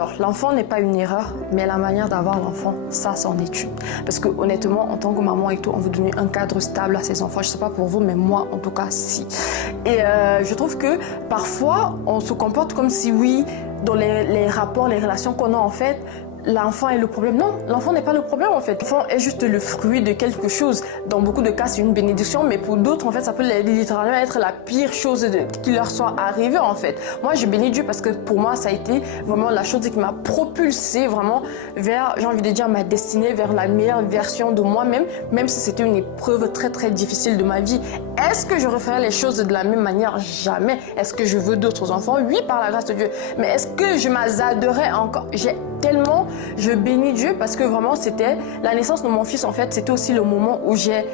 Alors, l'enfant n'est pas une erreur, mais la manière d'avoir l'enfant, ça, c'en est une. Parce que honnêtement, en tant que maman et tout, on veut donner un cadre stable à ses enfants. Je sais pas pour vous, mais moi, en tout cas, si. Et je trouve que parfois, on se comporte comme si, oui, dans les rapports, les relations qu'on a en fait, l'enfant est le problème. Non, l'enfant n'est pas le problème en fait. L'enfant est juste le fruit de quelque chose. Dans beaucoup de cas, c'est une bénédiction, mais pour d'autres, en fait, ça peut littéralement être la pire chose qui leur soit arrivée en fait. Moi, je bénis Dieu parce que pour moi, ça a été vraiment la chose qui m'a propulsée vraiment vers, j'ai envie de dire, ma destinée, vers la meilleure version de moi-même, même si c'était une épreuve très très difficile de ma vie. Est-ce que je referai les choses de la même manière? Jamais. Est-ce que je veux d'autres enfants? Oui, par la grâce de Dieu. Mais est-ce que je m'azarderai encore? Je bénis Dieu parce que vraiment c'était la naissance de mon fils en fait, c'était aussi le moment où j'ai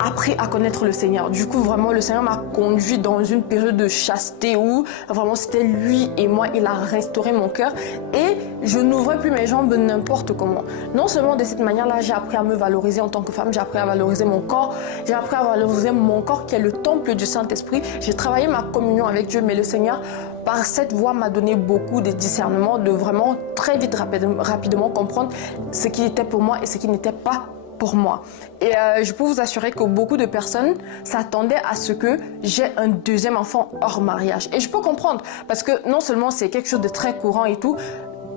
appris à connaître le Seigneur. Du coup, vraiment, le Seigneur m'a conduit dans une période de chasteté où vraiment c'était lui et moi, il a restauré mon cœur et je n'ouvrais plus mes jambes n'importe comment. Non seulement de cette manière-là, j'ai appris à me valoriser en tant que femme, j'ai appris à valoriser mon corps, j'ai appris à valoriser mon corps qui est le temple du Saint-Esprit. J'ai travaillé ma communion avec Dieu, mais le Seigneur, par cette voie, m'a donné beaucoup de discernement, de vraiment très vite, rapidement comprendre ce qui était pour moi et ce qui n'était pas pour moi. Et je peux vous assurer que beaucoup de personnes s'attendaient à ce que j'ai un deuxième enfant hors mariage. Et je peux comprendre, parce que non seulement c'est quelque chose de très courant et tout,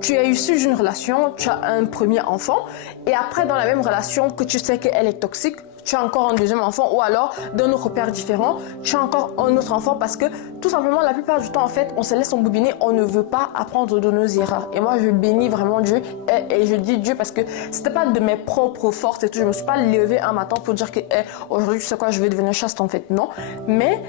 tu es issu d'une relation, tu as un premier enfant, et après dans la même relation que tu sais qu'elle est toxique, tu as encore un deuxième enfant, ou alors d'un autre père différent, tu as encore un autre enfant, parce que tout simplement la plupart du temps en fait on se laisse embobiner, on ne veut pas apprendre de nos erreurs. Et moi je bénis vraiment Dieu et je dis Dieu parce que c'était pas de mes propres forces et tout, je me suis pas levée un matin pour dire que aujourd'hui tu sais quoi, je vais devenir chaste en fait, non, mais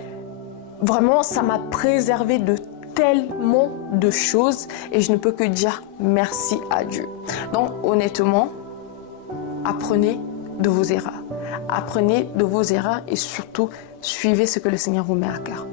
vraiment ça m'a préservé de tellement de choses et je ne peux que dire merci à Dieu. Donc honnêtement, apprenez de vos erreurs. Apprenez de vos erreurs et surtout suivez ce que le Seigneur vous met à cœur.